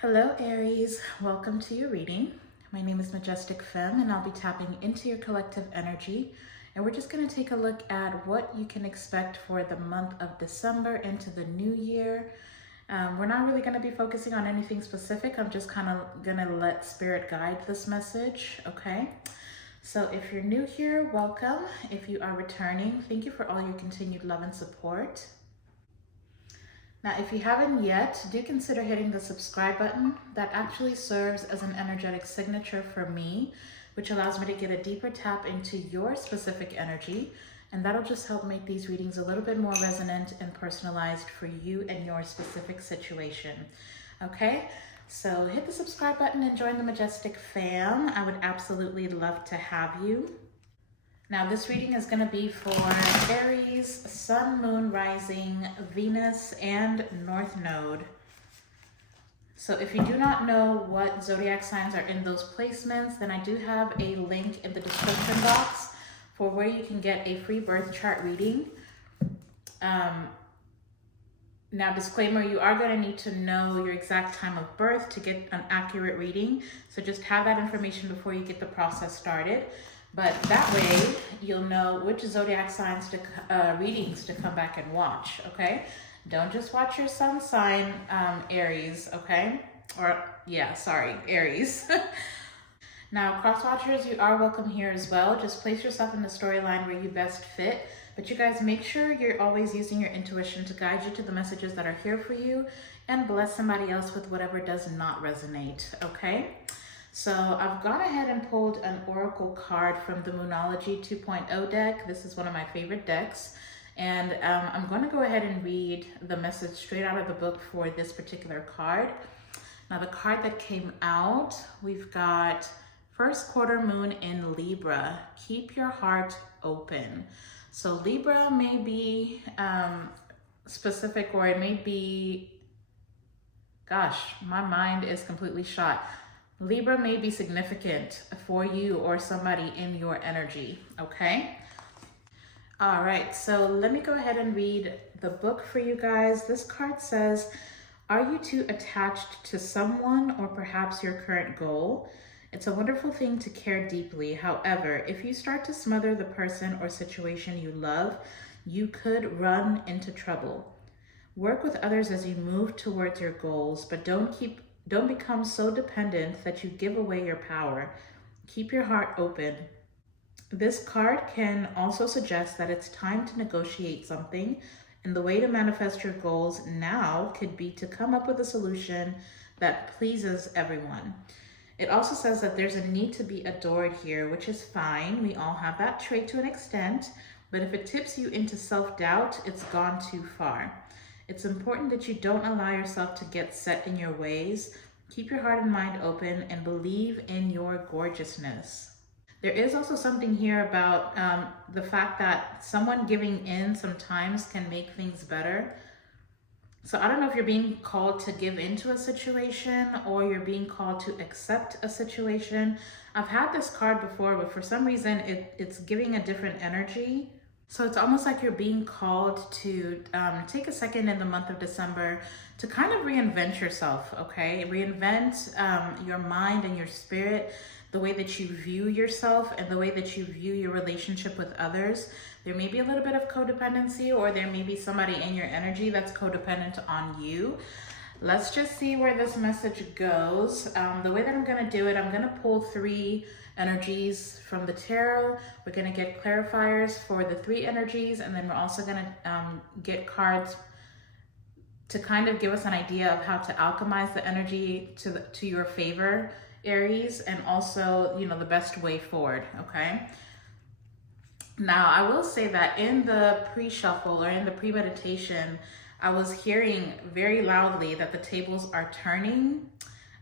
Hello Aries, welcome to your reading. My name is Majestic Femme and I'll be tapping into your collective energy, and we're just going to take a look at what you can expect for the month of December into the new year. We're not really going to be focusing on anything specific. I'm just kind of going to let spirit guide this message, okay? So if you're new here, welcome. If you are returning, thank you for all your continued love and support. Now, if you haven't yet, do consider hitting the subscribe button. That actually serves as an energetic signature for me, which allows me to get a deeper tap into your specific energy. And that'll just help make these readings a little bit more resonant and personalized for you and your specific situation. Okay, so hit the subscribe button and join the Majestic fam. I would absolutely love to have you. Now this reading is going to be for Aries, Sun, Moon, Rising, Venus, and North Node. So if you do not know what zodiac signs are in those placements, then I do have a link in the description box for where you can get a free birth chart reading. Now, disclaimer, you are going to need to know your exact time of birth to get an accurate reading. So just have that information before you get the process started. But that way, you'll know which zodiac signs to readings to come back and watch, okay? Don't just watch your sun sign, Aries, okay? Aries. Now, cross watchers, you are welcome here as well. Just place yourself in the storyline where you best fit. But you guys, make sure you're always using your intuition to guide you to the messages that are here for you and bless somebody else with whatever does not resonate, okay? So I've gone ahead and pulled an oracle card from the Moonology 2.0 deck. This is one of my favorite decks. And I'm going to go ahead and read the message straight out of the book for this particular card. Now the card that came out, we've got first quarter moon in Libra. Keep your heart open. So Libra may be specific, or it may be, gosh, my mind is completely shot. Libra may be significant for you or somebody in your energy, okay? All right, so let me go ahead and read the book for you guys. This card says, are you too attached to someone or perhaps your current goal? It's a wonderful thing to care deeply. However, if you start to smother the person or situation you love, you could run into trouble. Work with others as you move towards your goals, but don't become so dependent that you give away your power. Keep your heart open. This card can also suggest that it's time to negotiate something, and the way to manifest your goals now could be to come up with a solution that pleases everyone. It also says that there's a need to be adored here, which is fine. We all have that trait to an extent, but if it tips you into self-doubt, it's gone too far. It's important that you don't allow yourself to get set in your ways. Keep your heart and mind open and believe in your gorgeousness. There is also something here about the fact that someone giving in sometimes can make things better. So I don't know if you're being called to give into a situation or you're being called to accept a situation. I've had this card before, but for some reason it's giving a different energy. So it's almost like you're being called to take a second in the month of December to kind of reinvent yourself, okay? Reinvent your mind and your spirit, the way that you view yourself and the way that you view your relationship with others. There may be a little bit of codependency, or there may be somebody in your energy that's codependent on you. Let's just see where this message goes. The way that I'm gonna do it, I'm gonna pull 3 energies from the tarot. We're gonna get clarifiers for the 3 energies, and then we're also gonna get cards to kind of give us an idea of how to alchemize the energy to your favor, Aries, and also, you know, the best way forward, okay? Now, I will say that in the pre-shuffle or in the pre-meditation, I was hearing very loudly that the tables are turning.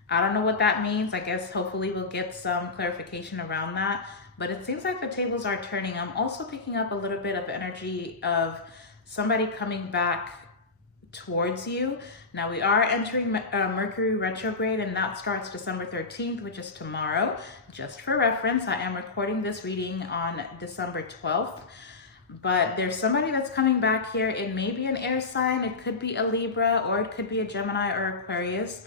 I don't know what that means. I guess hopefully we'll get some clarification around that, but it seems like the tables are turning. I'm also picking up a little bit of energy of somebody coming back towards you. Now we are entering Mercury retrograde, and that starts December 13th, which is tomorrow. Just for reference, I am recording this reading on December 12th. But there's somebody that's coming back here. It may be an air sign, it could be a Libra, or it could be a Gemini or Aquarius.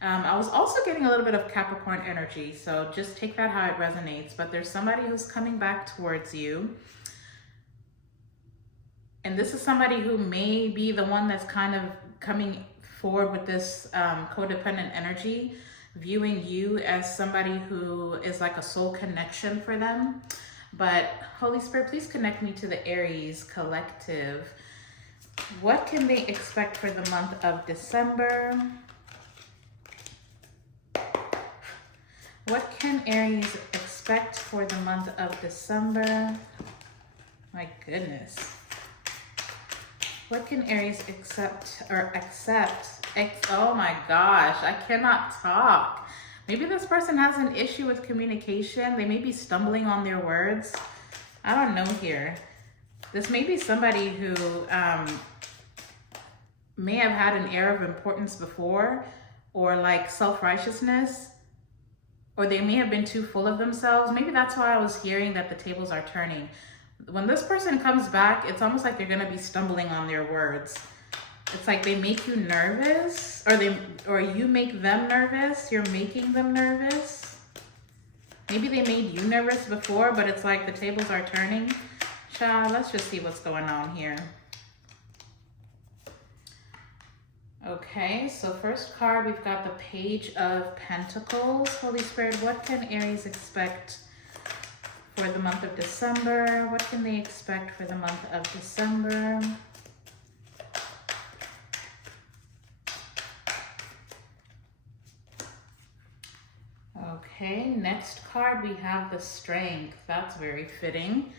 I was also getting a little bit of Capricorn energy, so just take that how it resonates. But there's somebody who's coming back towards you. And this is somebody who may be the one that's kind of coming forward with this codependent energy, viewing you as somebody who is like a soul connection for them. But Holy Spirit, please connect me to the Aries collective. What can they expect for the month of December? What can Aries expect for the month of December? My goodness. What can Aries accept? Oh my gosh, I cannot talk. Maybe this person has an issue with communication. They may be stumbling on their words. I don't know here. This may be somebody who may have had an air of importance before, or like self-righteousness, or they may have been too full of themselves. Maybe that's why I was hearing that the tables are turning. When this person comes back, it's almost like they're gonna be stumbling on their words. It's like they make you nervous, or you make them nervous. You're making them nervous. Maybe they made you nervous before, but it's like the tables are turning. Child, let's just see what's going on here. Okay, so first card, we've got the Page of Pentacles. Holy Spirit, what can Aries expect for the month of December? What can they expect for the month of December? Okay, next card, we have the Strength. That's very fitting.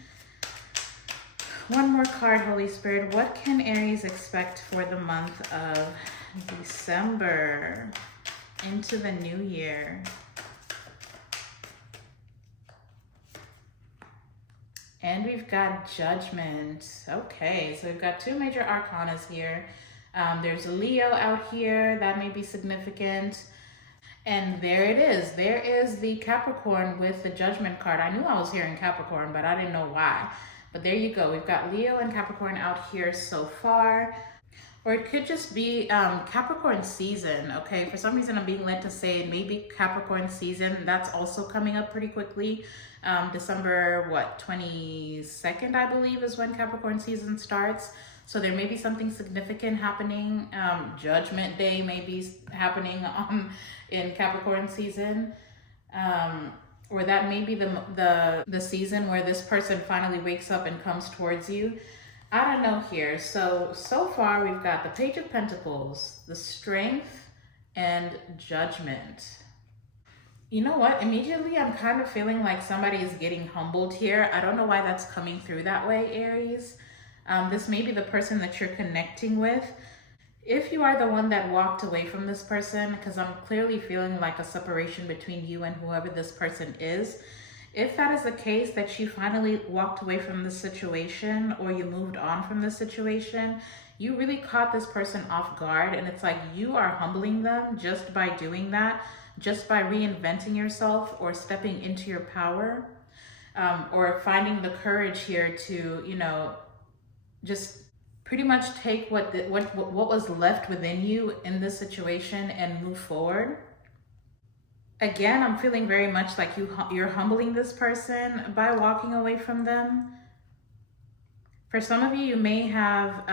One more card, Holy Spirit. What can Aries expect for the month of December into the new year? And we've got Judgment. Okay, so we've got two major arcanas here. There's a Leo out here. That may be significant. And there it is. There is the Capricorn with the Judgment card. I knew I was hearing Capricorn, but I didn't know why. But there you go. We've got Leo and Capricorn out here so far. Or it could just be Capricorn season, okay? For some reason, I'm being led to say maybe Capricorn season. That's also coming up pretty quickly. December, 22nd, I believe, is when Capricorn season starts. So there may be something significant happening. Judgment Day may be happening in Capricorn season. Or that may be the season where this person finally wakes up and comes towards you. I don't know here. So far we've got the Page of Pentacles, the Strength, and Judgment. You know what? Immediately I'm kind of feeling like somebody is getting humbled here. I don't know why that's coming through that way, Aries. This may be the person that you're connecting with. If you are the one that walked away from this person, because I'm clearly feeling like a separation between you and whoever this person is. If that is the case, that you finally walked away from the situation or you moved on from the situation, you really caught this person off guard. And it's like you are humbling them just by doing that, just by reinventing yourself or stepping into your power, or finding the courage here to, you know, just pretty much take what was left within you in this situation and move forward. Again, I'm feeling very much like you're humbling this person by walking away from them. For some of you, you may have,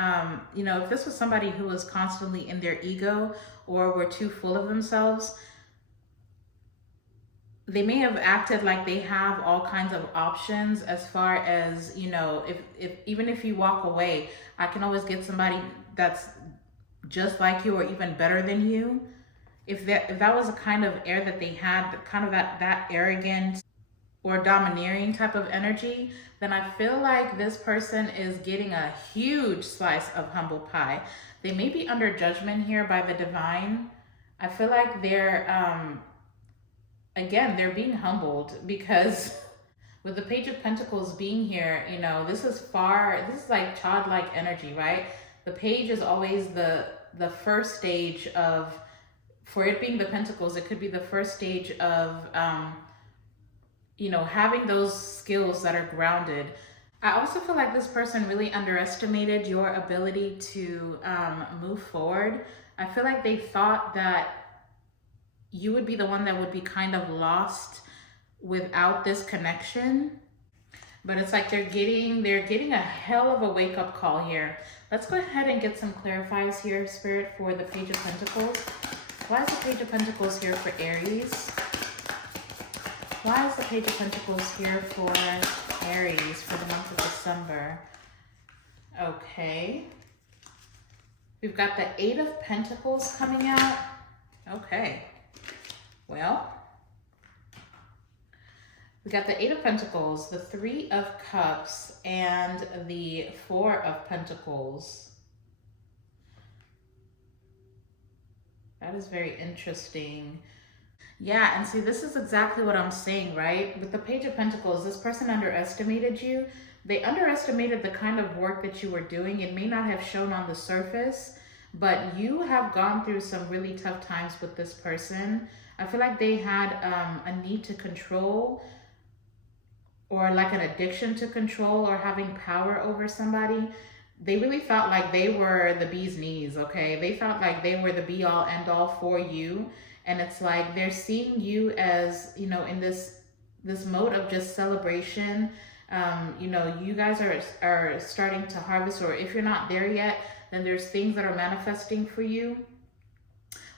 you know, if this was somebody who was constantly in their ego or were too full of themselves, they may have acted like they have all kinds of options as far as, you know, even if you walk away, I can always get somebody that's just like you or even better than you. If that was a kind of air that they had, kind of that arrogant or domineering type of energy, then I feel like this person is getting a huge slice of humble pie. They may be under judgment here by the divine. I feel like they're, again, they're being humbled because with the Page of Pentacles being here, you know, this is like childlike energy, right? The page is always the first stage of, for it being the Pentacles, it could be the first stage of, you know, having those skills that are grounded. I also feel like this person really underestimated your ability to move forward. I feel like they thought that you would be the one that would be kind of lost without this connection. But it's like they're getting a hell of a wake-up call here. Let's go ahead and get some clarifiers here, Spirit, for the Page of Pentacles. Why is the Page of Pentacles here for Aries? Why is the Page of Pentacles here for Aries for the month of December? Okay. We've got the Eight of Pentacles coming out. Okay. Well, we got the Eight of Pentacles, the Three of Cups, and the Four of Pentacles. That is very interesting. Yeah, and see, this is exactly what I'm saying, right? With the Page of Pentacles, this person underestimated you. They underestimated the kind of work that you were doing. It may not have shown on the surface, but you have gone through some really tough times with this person. I feel like they had a need to control, or like an addiction to control, or having power over somebody. They really felt like they were the bee's knees, okay? They felt like they were the be all end all for you. And it's like they're seeing you as, you know, in this mode of just celebration. You know, you guys are starting to harvest, or if you're not there yet, then there's things that are manifesting for you.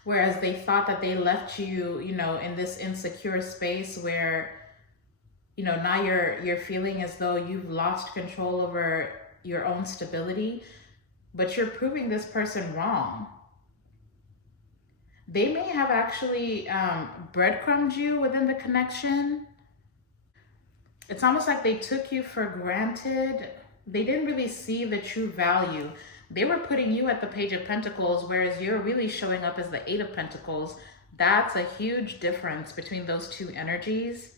Whereas they thought that they left you, you know, in this insecure space where, you know, now you're feeling as though you've lost control over your own stability, but you're proving this person wrong. They may have actually breadcrumbed you within the connection. It's almost like they took you for granted. They didn't really see the true value. They were putting you at the Page of Pentacles, whereas you're really showing up as the Eight of Pentacles. That's a huge difference between those two energies.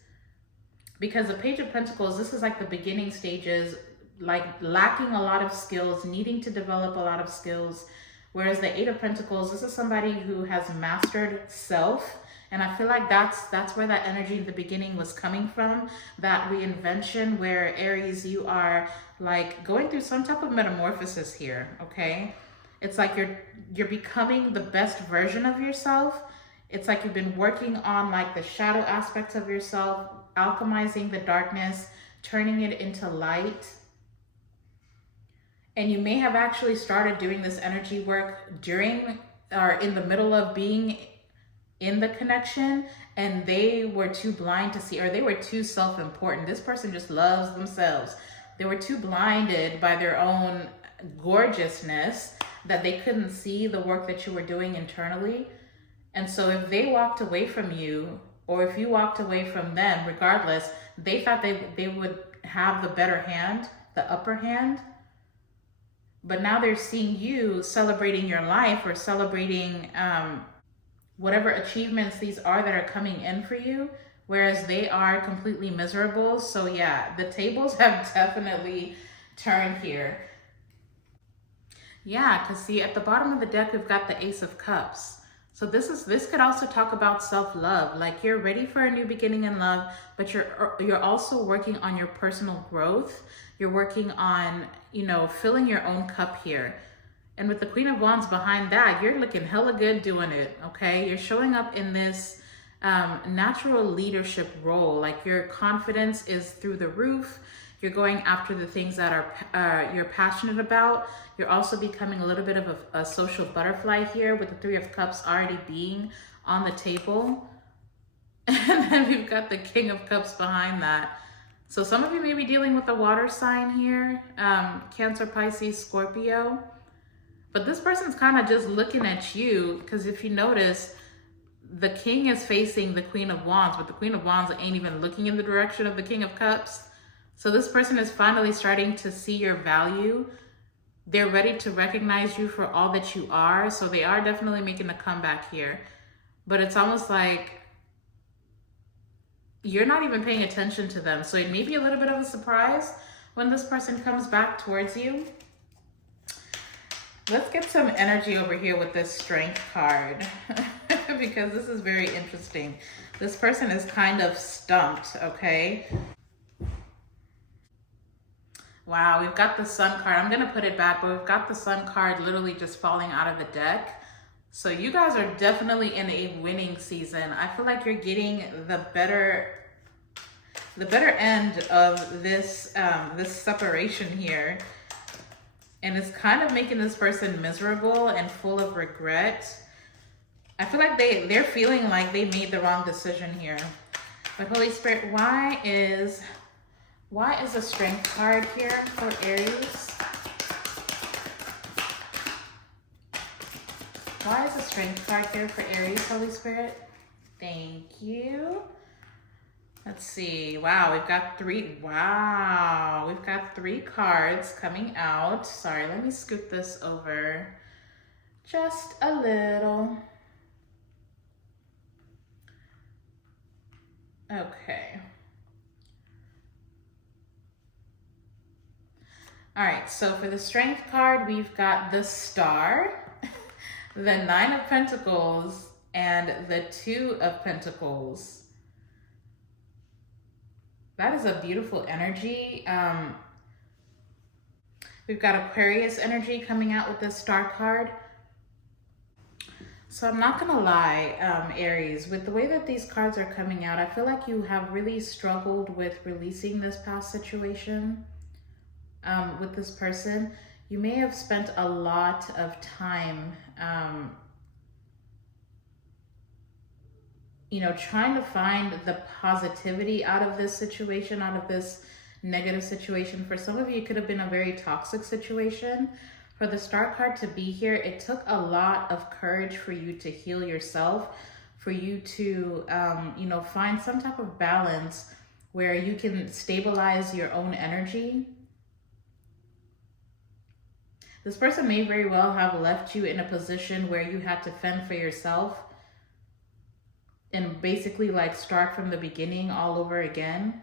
Because the Page of Pentacles, this is like the beginning stages, like lacking a lot of skills, needing to develop a lot of skills. Whereas the Eight of Pentacles, this is somebody who has mastered self. And I feel like that's where that energy in the beginning was coming from, that reinvention, where Aries, you are like going through some type of metamorphosis here, okay? It's like you're becoming the best version of yourself. It's like you've been working on like the shadow aspects of yourself, alchemizing the darkness, turning it into light. And you may have actually started doing this energy work during or in the middle of being in the connection, and they were too blind to see, or they were too self-important. This person just loves themselves. They were too blinded by their own gorgeousness that they couldn't see the work that you were doing internally. And so if they walked away from you, or if you walked away from them, regardless, they thought they would have the better hand, the upper hand. But now they're seeing you celebrating your life, or celebrating whatever achievements these are that are coming in for you, whereas they are completely miserable. So yeah, the tables have definitely turned here. Yeah, because see, at the bottom of the deck, we've got the Ace of Cups. So this could also talk about self-love. Like you're ready for a new beginning in love, but you're also working on your personal growth. You're working on, you know, filling your own cup here. And with the Queen of Wands behind that, you're looking hella good doing it, okay? You're showing up in this natural leadership role. Like your confidence is through the roof. You're going after the things that are you're passionate about. You're also becoming a little bit of a social butterfly here, with the Three of Cups already being on the table. And then we've got the King of Cups behind that. So some of you may be dealing with a water sign here, Cancer, Pisces, Scorpio. But this person's kind of just looking at you, because if you notice, the King is facing the Queen of Wands, but the Queen of Wands ain't even looking in the direction of the King of Cups. So this person is finally starting to see your value. They're ready to recognize you for all that you are. So they are definitely making a comeback here. But it's almost like you're not even paying attention to them. So it may be a little bit of a surprise when this person comes back towards you. Let's get some energy over here with this Strength card because this is very interesting. This person is kind of stumped, okay? Wow, we've got the Sun card. I'm going to put it back, but we've got the Sun card literally just falling out of the deck. So you guys are definitely in a winning season. I feel like you're getting the better end of this this separation here. And it's kind of making this person miserable and full of regret. I feel like they're feeling like they made the wrong decision here. But Holy Spirit, why is the Strength card here for Aries? Why is the Strength card here for Aries, Holy Spirit? Thank you. Let's see. Wow, we've got three. Wow, we've got 3 cards coming out. Sorry, let me scoot this over just a little. Okay. All right, so for the Strength card, we've got the Star, the 9 of Pentacles, and the 2 of Pentacles. That is a beautiful energy. We've got Aquarius energy coming out with this Star card. So I'm not gonna lie, Aries, with the way that these cards are coming out, I feel like you have really struggled with releasing this past situation with this person. You may have spent a lot of time you know, trying to find the positivity out of this situation, out of this negative situation. For some of you, it could have been a very toxic situation. For the Star card to be here, it took a lot of courage for you to heal yourself, for you to, you know, find some type of balance where you can stabilize your own energy. This person may very well have left you in a position where you had to fend for yourself and basically like start from the beginning all over again.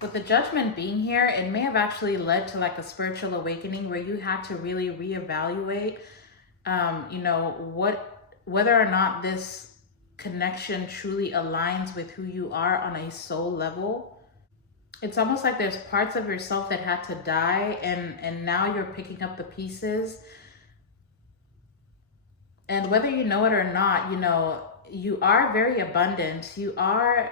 With the Judgment being here, it may have actually led to like a spiritual awakening where you had to really reevaluate, you know, whether or not this connection truly aligns with who you are on a soul level. It's almost like there's parts of yourself that had to die, and now you're picking up the pieces. And whether you know it or not, you know, you are very abundant. You are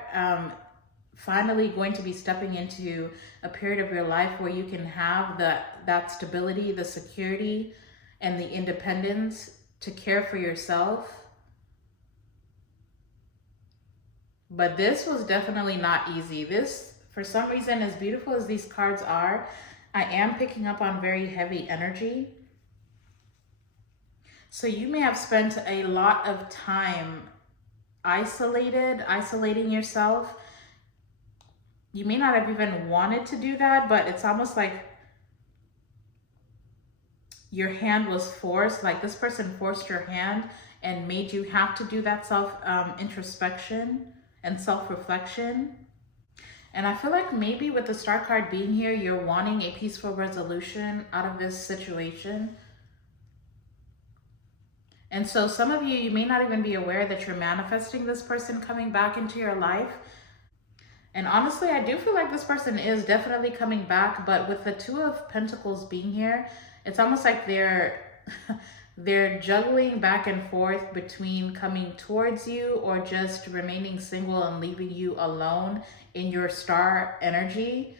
finally going to be stepping into a period of your life where you can have that stability, the security, and the independence to care for yourself. But this was definitely not easy. This, for some reason, as beautiful as these cards are, I am picking up on very heavy energy. So you may have spent a lot of time isolating yourself. You may not have even wanted to do that, but it's almost like your hand was forced, like this person forced your hand and made you have to do that introspection and self-reflection. And I feel like maybe with the Star card being here, you're wanting a peaceful resolution out of this situation. And so some of you may not even be aware that you're manifesting this person coming back into your life. And honestly, I do feel like this person is definitely coming back, but with the 2 of Pentacles being here, it's almost like they're juggling back and forth between coming towards you or just remaining single and leaving you alone in your Star energy.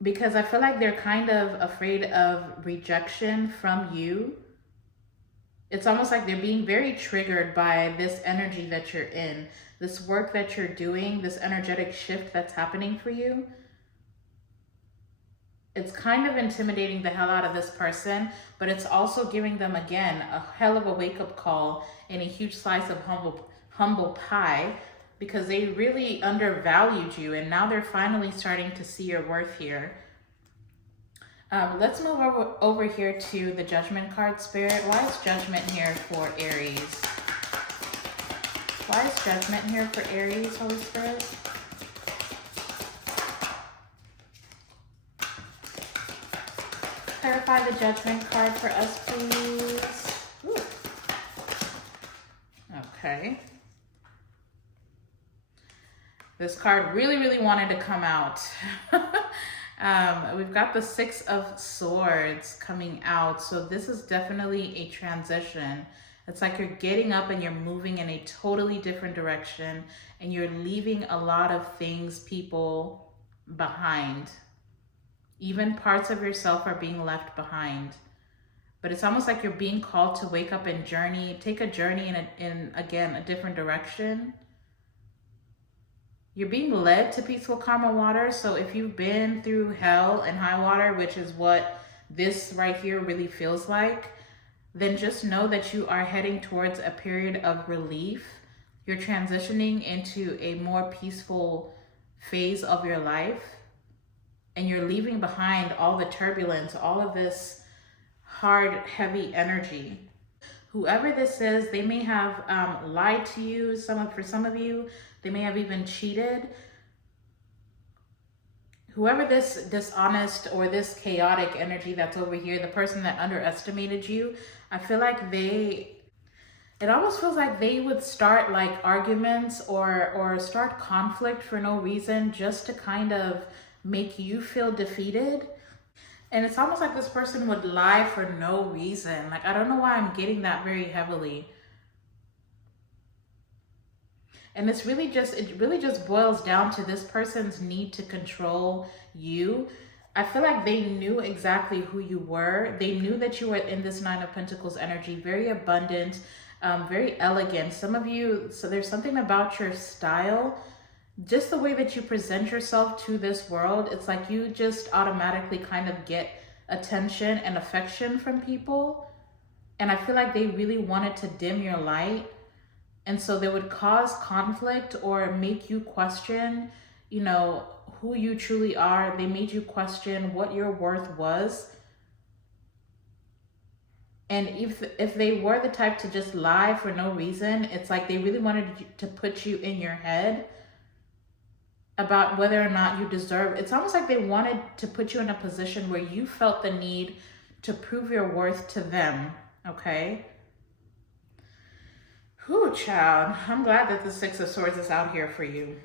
Because I feel like they're kind of afraid of rejection from you. It's almost like they're being very triggered by this energy that you're in, this work that you're doing, this energetic shift that's happening for you. It's kind of intimidating the hell out of this person, but it's also giving them, again, a hell of a wake-up call and a huge slice of humble pie, because they really undervalued you, and now they're finally starting to see your worth here. Let's move over here to the Judgment card, Spirit. Why is Judgment here for Aries? Why is Judgment here for Aries, Holy Spirit? Clarify the Judgment card for us, please. Ooh. Okay. This card really, really wanted to come out. We've got the Six of Swords coming out. So this is definitely a transition. It's like you're getting up and you're moving in a totally different direction, and you're leaving a lot of things, people behind. Even parts of yourself are being left behind. But it's almost like you're being called to wake up and journey, take a journey in again, a different direction. You're being led to peaceful karma water. So if you've been through hell and high water, which is what this right here really feels like, then just know that you are heading towards a period of relief. You're transitioning into a more peaceful phase of your life, and you're leaving behind all the turbulence, all of this hard, heavy energy. Whoever this is, they may have lied to you. For some of you, they may have even cheated. Whoever this dishonest or this chaotic energy that's over here, the person that underestimated you, I feel like it almost feels like they would start like arguments or start conflict for no reason, just to kind of make you feel defeated. And it's almost like this person would lie for no reason. Like, I don't know why I'm getting that very heavily. And it really just boils down to this person's need to control you. I feel like they knew exactly who you were. They knew that you were in this Nine of Pentacles energy, very abundant, very elegant. Some of you, so there's something about your style, just the way that you present yourself to this world. It's like you just automatically kind of get attention and affection from people. And I feel like they really wanted to dim your light. And so they would cause conflict or make you question, you know, who you truly are. They made you question what your worth was. And if they were the type to just lie for no reason, it's like they really wanted to put you in your head about whether or not you deserve. It's almost like they wanted to put you in a position where you felt the need to prove your worth to them, okay? Whew, child. I'm glad that the Six of Swords is out here for you.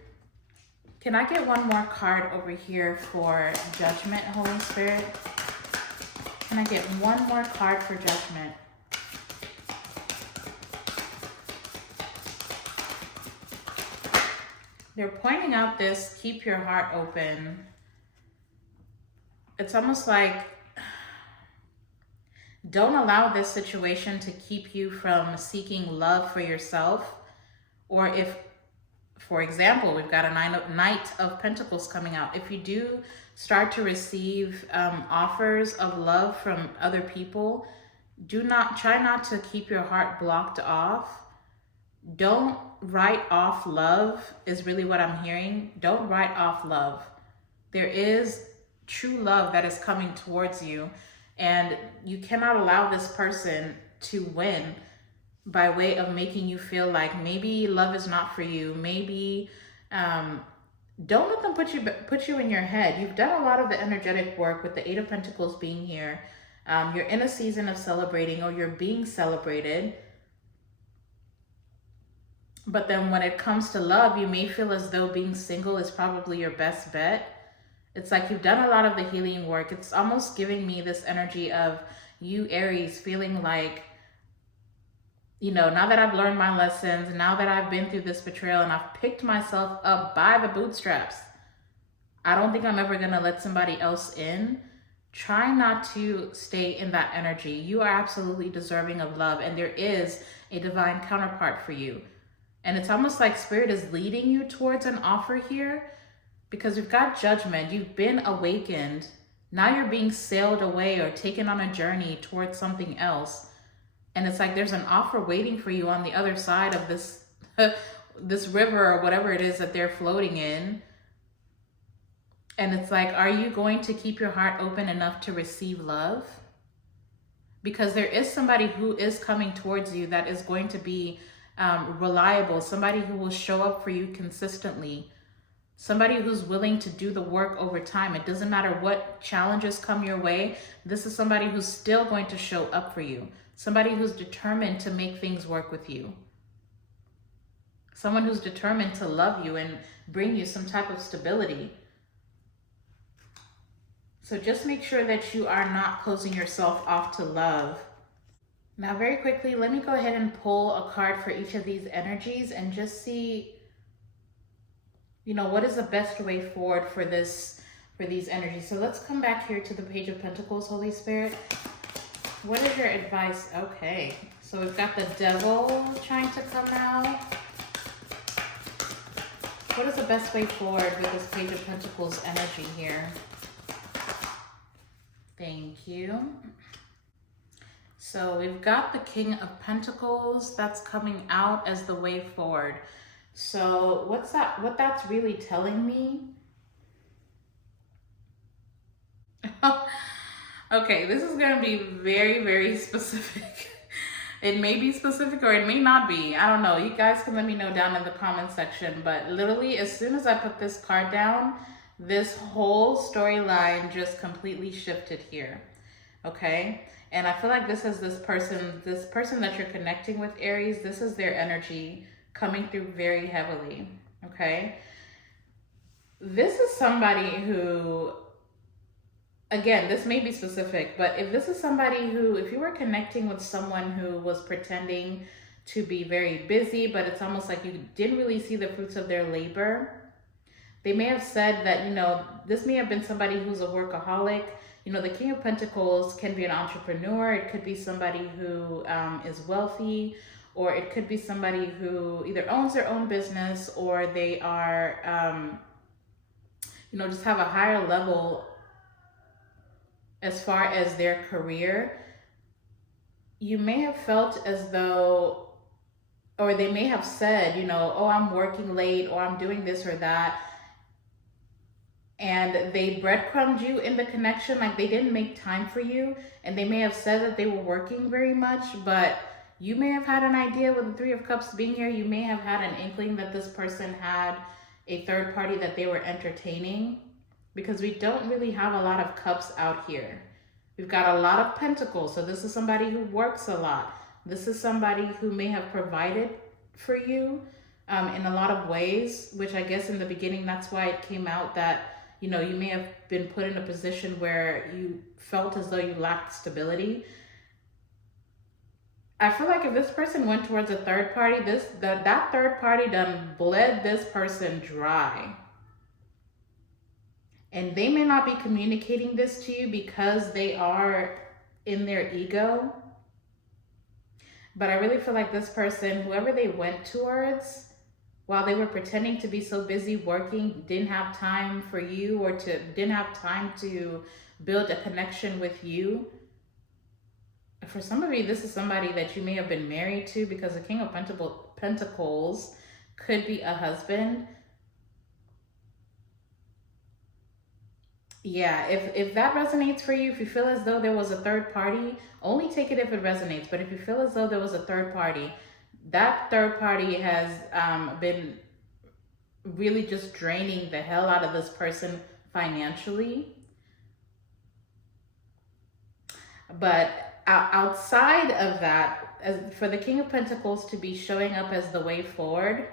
Can I get one more card over here for Judgment, Holy Spirit? Can I get one more card for Judgment? They're pointing out this, keep your heart open. It's almost like, don't allow this situation to keep you from seeking love for yourself. Or if, for example, we've got a Knight of Pentacles coming out. If you do start to receive offers of love from other people, try not to keep your heart blocked off. Don't write off love is really what I'm hearing. Don't write off love. There is true love that is coming towards you, and you cannot allow this person to win by way of making you feel like maybe love is not for you. Maybe don't let them put you in your head. You've done a lot of the energetic work with the Eight of Pentacles being here. You're in a season of celebrating, or you're being celebrated. But then when it comes to love, you may feel as though being single is probably your best bet. It's like you've done a lot of the healing work. It's almost giving me this energy of you, Aries, feeling like, you know, now that I've learned my lessons, now that I've been through this betrayal and I've picked myself up by the bootstraps, I don't think I'm ever going to let somebody else in. Try not to stay in that energy. You are absolutely deserving of love, and there is a divine counterpart for you. And it's almost like Spirit is leading you towards an offer here, because we've got Judgment. You've been awakened. Now you're being sailed away or taken on a journey towards something else. And it's like there's an offer waiting for you on the other side of this, this river or whatever it is that they're floating in. And it's like, are you going to keep your heart open enough to receive love? Because there is somebody who is coming towards you that is going to be reliable, somebody who will show up for you consistently, somebody who's willing to do the work over time. It doesn't matter what challenges come your way. This is somebody who's still going to show up for you, somebody who's determined to make things work with you, someone who's determined to love you and bring you some type of stability. So just make sure that you are not closing yourself off to love. Now, very quickly, let me go ahead and pull a card for each of these energies and just see, you know, what is the best way forward for this, for these energies. So let's come back here to the Page of Pentacles, Holy Spirit. What is your advice? Okay, so we've got the Devil trying to come out. What is the best way forward with this Page of Pentacles energy here? Thank you. So we've got the King of Pentacles that's coming out as the way forward. So what that's really telling me? Okay, this is going to be very, very specific. It may be specific or it may not be. I don't know. You guys can let me know down in the comment section. But literally, as soon as I put this card down, this whole storyline just completely shifted here. Okay? And I feel like this is this person that you're connecting with, Aries, this is their energy coming through very heavily. Okay? This is somebody who, again, this may be specific, but if this is somebody who, if you were connecting with someone who was pretending to be very busy, but it's almost like you didn't really see the fruits of their labor, they may have said that, you know, this may have been somebody who's a workaholic. You know, the King of Pentacles can be an entrepreneur. It could be somebody who is wealthy, or it could be somebody who either owns their own business or they are, you know, just have a higher level as far as their career. You may have felt as though, or they may have said, you know, oh, I'm working late, or I'm doing this or that. And they breadcrumbed you in the connection, like they didn't make time for you. And they may have said that they were working very much, but you may have had an idea with the Three of Cups being here. You may have had an inkling that this person had a third party that they were entertaining, because we don't really have a lot of cups out here. We've got a lot of pentacles. So this is somebody who works a lot. This is somebody who may have provided for you in a lot of ways, which I guess in the beginning, that's why it came out that, you know, you may have been put in a position where you felt as though you lacked stability. I feel like if this person went towards a third party, that third party done bled this person dry. And they may not be communicating this to you because they are in their ego. But I really feel like this person, whoever they went towards, while they were pretending to be so busy working, didn't have time for you, or didn't have time to build a connection with you. For some of you, this is somebody that you may have been married to, because the King of Pentacles could be a husband. Yeah, if that resonates for you, if you feel as though there was a third party, only take it if it resonates. But if you feel as though there was a third party, that third party has been really just draining the hell out of this person financially. But outside of that, for the King of Pentacles to be showing up as the way forward,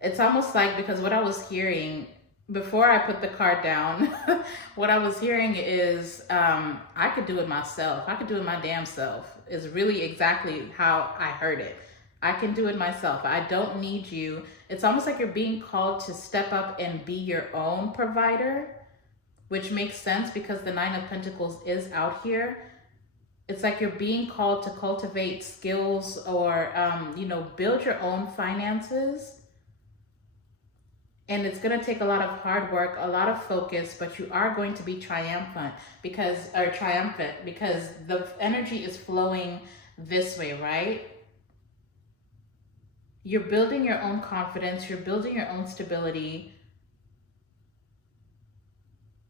it's almost like, because what I was hearing before I put the card down, what I was hearing is, I could do it myself. I could do it my damn self, is really exactly how I heard it. I can do it myself. I don't need you. It's almost like you're being called to step up and be your own provider, which makes sense because the Nine of Pentacles is out here. It's like you're being called to cultivate skills, or, you know, build your own finances. And it's going to take a lot of hard work, a lot of focus, but you are going to be triumphant because the energy is flowing this way, right? You're building your own confidence. You're building your own stability.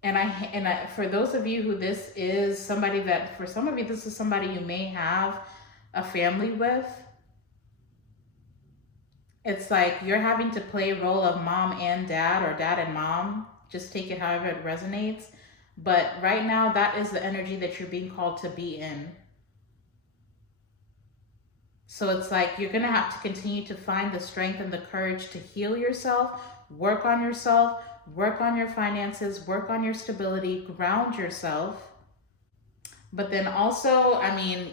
And for those of you who this is somebody that, for some of you, this is somebody you may have a family with. It's like you're having to play a role of mom and dad, or dad and mom. Just take it however it resonates. But right now, that is the energy that you're being called to be in. So it's like you're going to have to continue to find the strength and the courage to heal yourself work on yourself, work on your finances, work on your stability, ground yourself. But then also, I mean,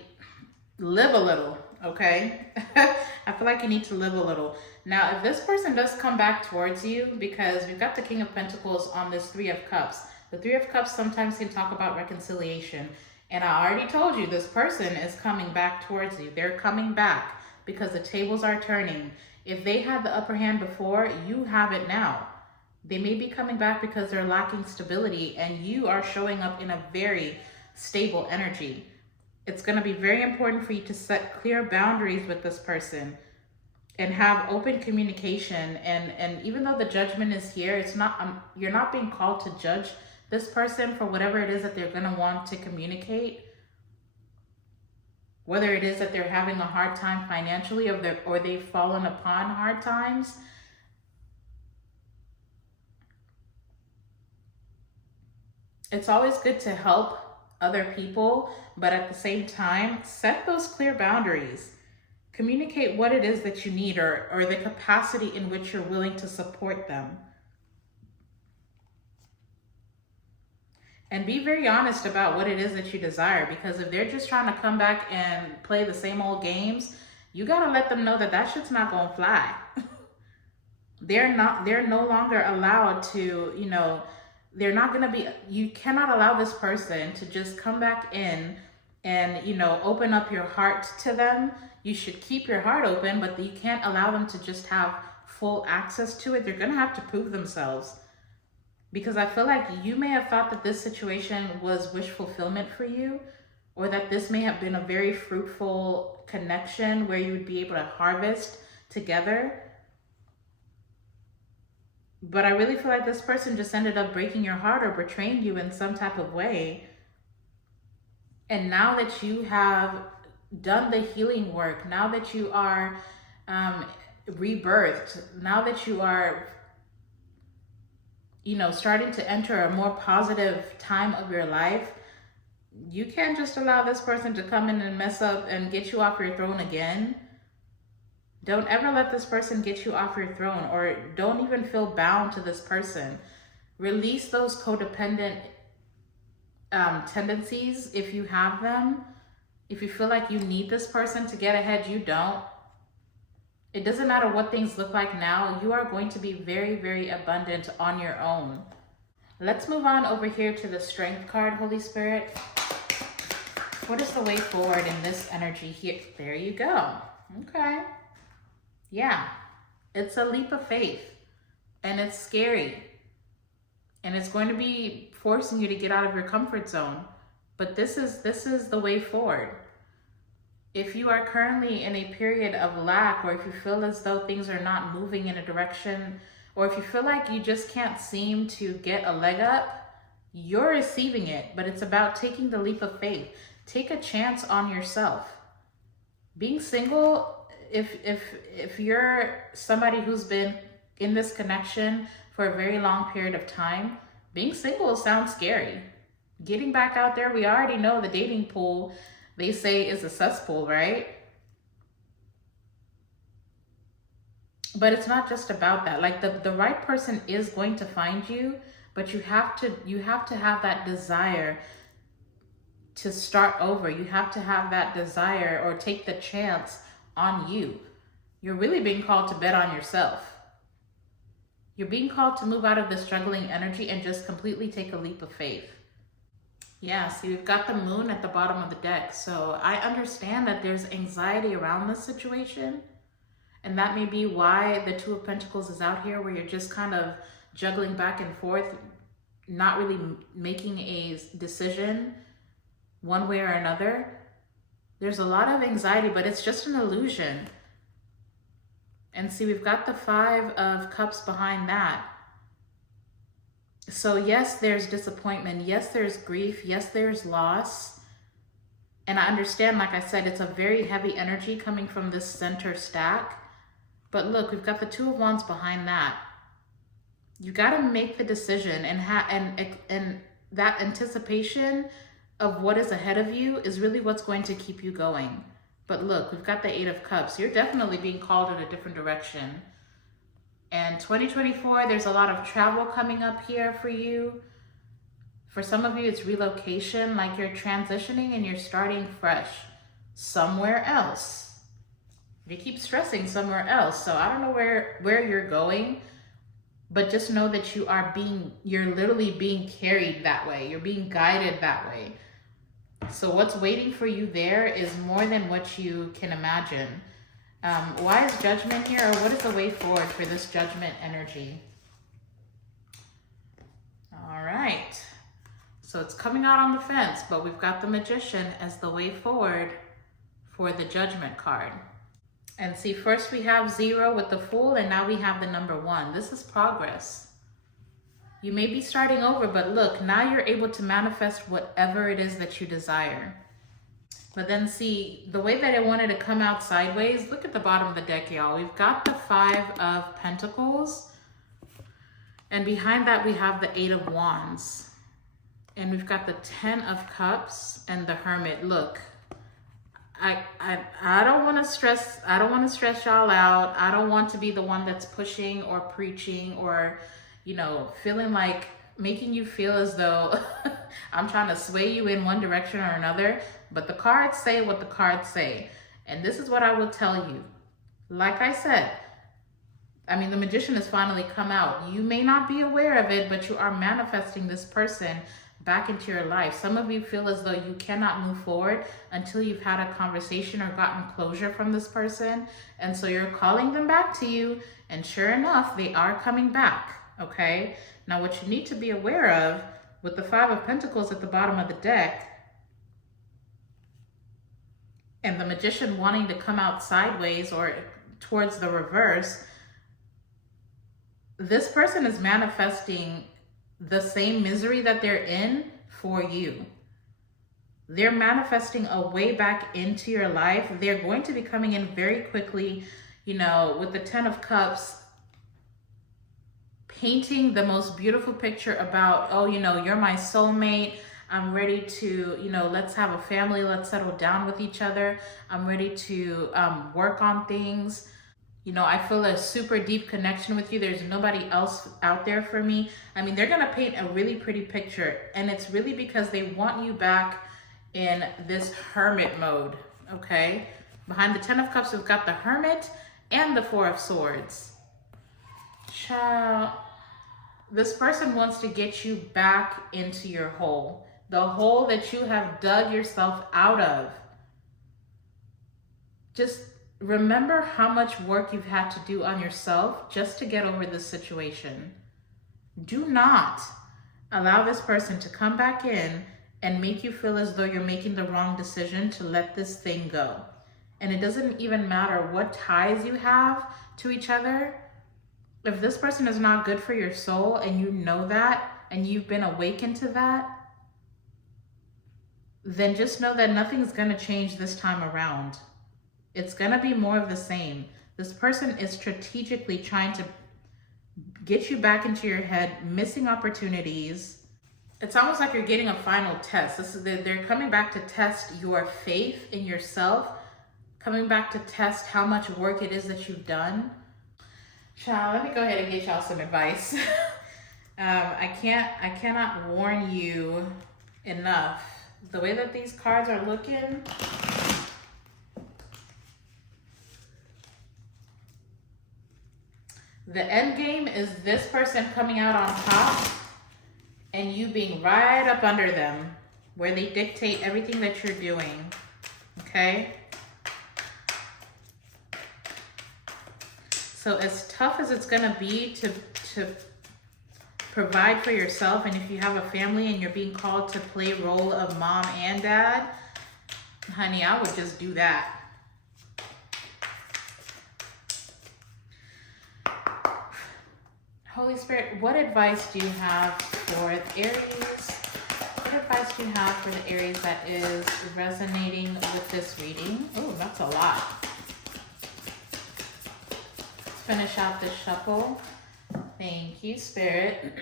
live a little, okay? I feel like you need to live a little. Now, if this person does come back towards you, because we've got the King of Pentacles on this Three of Cups. The Three of Cups sometimes can talk about reconciliation. And I already told you this person is coming back towards you. They're coming back because the tables are turning. If they had the upper hand before, you have it now. They may be coming back because they're lacking stability and you are showing up in a very stable energy. It's going to be very important for you to set clear boundaries with this person and have open communication. And even though the judgment is here, it's not, you're not being called to judge this person for whatever it is that they're going to want to communicate. Whether it is that they're having a hard time financially or they've fallen upon hard times. It's always good to help other people, but at the same time, set those clear boundaries. Communicate what it is that you need or the capacity in which you're willing to support them. And be very honest about what it is that you desire, because if they're just trying to come back and play the same old games, you got to let them know that that shit's not going to fly. They're no longer allowed to, you know, they're not going to be, you cannot allow this person to just come back in and, you know, open up your heart to them. You should keep your heart open, but you can't allow them to just have full access to it. They're going to have to prove themselves. Because I feel like you may have thought that this situation was wish fulfillment for you, or that this may have been a very fruitful connection where you would be able to harvest together. But I really feel like this person just ended up breaking your heart or betraying you in some type of way. And now that you have done the healing work, now that you are rebirthed, now that you are, you know, starting to enter a more positive time of your life, you can't just allow this person to come in and mess up and get you off your throne again. Don't ever let this person get you off your throne, or don't even feel bound to this person. Release those codependent tendencies if you have them. If you feel like you need this person to get ahead, you don't. It doesn't matter what things look like now. You are going to be very, very abundant on your own. Let's move on over here to the Strength card, Holy Spirit. What is the way forward in this energy here? There you go. Okay. Yeah, it's a leap of faith and it's scary and it's going to be forcing you to get out of your comfort zone. But this is the way forward. If you are currently in a period of lack, or if you feel as though things are not moving in a direction, or if you feel like you just can't seem to get a leg up, you're receiving it, but it's about taking the leap of faith. Take a chance on yourself. Being single, if you're somebody who's been in this connection for a very long period of time, being single sounds scary. Getting back out there, we already know the dating pool, they say, is a cesspool, right? But it's not just about that. Like the right person is going to find you, but you have to have that desire to start over. You have to have that desire or take the chance on you. You're really being called to bet on yourself. You're being called to move out of the struggling energy and just completely take a leap of faith. Yeah, see, we've got the moon at the bottom of the deck. So I understand that there's anxiety around this situation. And that may be why the Two of Pentacles is out here, where you're just kind of juggling back and forth, not really making a decision one way or another. There's a lot of anxiety, but it's just an illusion. And see, we've got the Five of Cups behind that. So yes, there's disappointment. Yes, there's grief. Yes, there's loss. And I understand, like I said, it's a very heavy energy coming from this center stack. But look, we've got the Two of Wands behind that. You got to make the decision, and that anticipation of what is ahead of you is really what's going to keep you going. But look, we've got the Eight of Cups. You're definitely being called in a different direction. And 2024, there's a lot of travel coming up here for you. For some of you, it's relocation, like you're transitioning and you're starting fresh somewhere else. You keep stressing somewhere else. So I don't know where you're going, but just know that you're literally being carried that way. You're being guided that way. So what's waiting for you there is more than what you can imagine. Why is judgment here, or what is the way forward for this judgment energy? All right. So it's coming out on the fence, but we've got the Magician as the way forward for the Judgment card. And see, first we have 0 with the Fool, and now we have the number 1. This is progress. You may be starting over, but look, now you're able to manifest whatever it is that you desire. But then see, the way that I wanted to come out sideways, look at the bottom of the deck, y'all. We've got the 5 of Pentacles, and behind that we have the 8 of Wands. And we've got the 10 of Cups and the Hermit. Look, I don't want to stress y'all out. I don't want to be the one that's pushing or preaching or, you know, feeling like making you feel as though I'm trying to sway you in one direction or another. But the cards say what the cards say. And this is what I will tell you. Like I said, I mean, the Magician has finally come out. You may not be aware of it, but you are manifesting this person back into your life. Some of you feel as though you cannot move forward until you've had a conversation or gotten closure from this person. And so you're calling them back to you. And sure enough, they are coming back. Okay. Now what you need to be aware of with the 5 of Pentacles at the bottom of the deck and the Magician wanting to come out sideways or towards the reverse, this person is manifesting the same misery that they're in for you. They're manifesting a way back into your life. They're going to be coming in very quickly, you know, with the 10 of Cups, painting the most beautiful picture about, oh, you know, you're my soulmate. I'm ready to, you know, let's have a family. Let's settle down with each other. I'm ready to work on things. You know, I feel a super deep connection with you. There's nobody else out there for me. I mean, they're going to paint a really pretty picture. And it's really because they want you back in this hermit mode, okay? Behind the 10 of Cups, we've got the Hermit and the 4 of Swords. Child, this person wants to get you back into your hole. The hole that you have dug yourself out of. Just remember how much work you've had to do on yourself just to get over this situation. Do not allow this person to come back in and make you feel as though you're making the wrong decision to let this thing go. And it doesn't even matter what ties you have to each other. If this person is not good for your soul and you know that and you've been awakened to that, then just know that nothing's going to change this time around. It's going to be more of the same. This person is strategically trying to get you back into your head, missing opportunities. It's almost like you're getting a final test. They're coming back to test your faith in yourself, coming back to test how much work it is that you've done. Child, let me go ahead and get y'all some advice. I cannot warn you enough. The way that these cards are looking, the end game is this person coming out on top and you being right up under them where they dictate everything that you're doing, okay? So as tough as it's gonna be to provide for yourself, and if you have a family and you're being called to play role of mom and dad, honey, I would just do that. Holy Spirit, what advice do you have for the Aries? What advice do you have for the Aries that is resonating with this reading? Oh, that's a lot. Let's finish out this shuffle. Thank you, Spirit.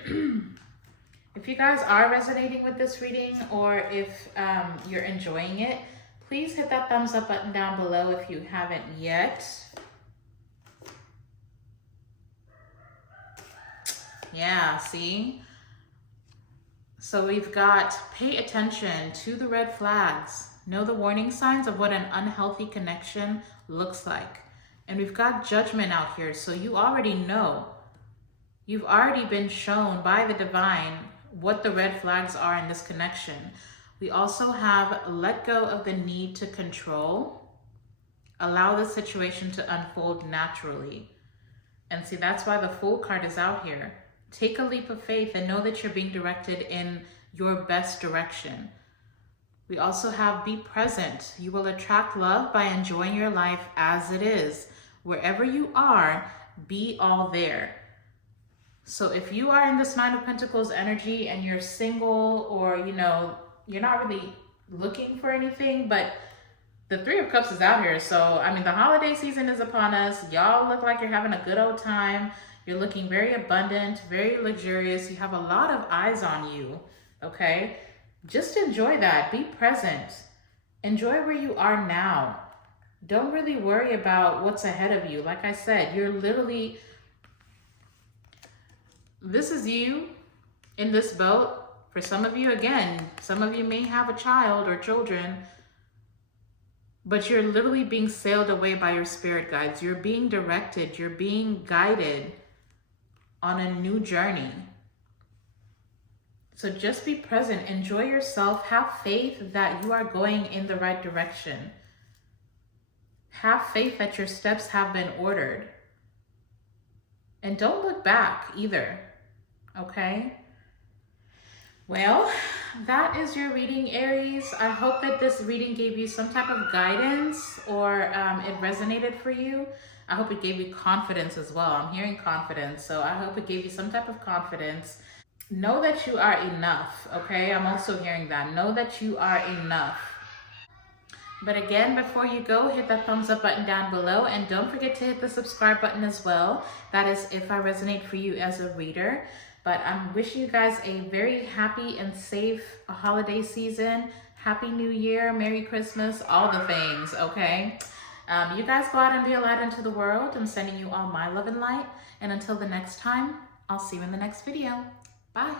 If you guys are resonating with this reading, or if you're enjoying it, please hit that thumbs up button down below if you haven't yet. Yeah, see? So we've got pay attention to the red flags. Know the warning signs of what an unhealthy connection looks like. And we've got judgment out here. So you already know. You've already been shown by the divine what the red flags are in this connection. We also have let go of the need to control. Allow the situation to unfold naturally. And see, that's why the Fool card is out here. Take a leap of faith and know that you're being directed in your best direction. We also have be present. You will attract love by enjoying your life as it is. Wherever you are, be all there. So if you are in this Nine of Pentacles energy and you're single, or, you know, you're not really looking for anything, but the Three of Cups is out here. So, I mean, the holiday season is upon us. Y'all look like you're having a good old time. You're looking very abundant, very luxurious. You have a lot of eyes on you, okay? Just enjoy that. Be present. Enjoy where you are now. Don't really worry about what's ahead of you. Like I said, you're literally, this is you in this boat. For some of you, again, some of you may have a child or children, but you're literally being sailed away by your spirit guides. You're being directed. You're being guided on a new journey. So just be present. Enjoy yourself. Have faith that you are going in the right direction. Have faith that your steps have been ordered. And don't look back either. Okay? Well, that is your reading, Aries. I hope that this reading gave you some type of guidance, or it resonated for you. I hope it gave you confidence as well. I'm hearing confidence, so I hope it gave you some type of confidence. Know that you are enough, okay? I'm also hearing that. Know that you are enough. But again, before you go, hit that thumbs up button down below, and don't forget to hit the subscribe button as well. That is if I resonate for you as a reader. But I'm wishing you guys a very happy and safe holiday season. Happy New Year, Merry Christmas, all the things, okay? You guys go out and be a light into the world. I'm sending you all my love and light. And until the next time, I'll see you in the next video. Bye.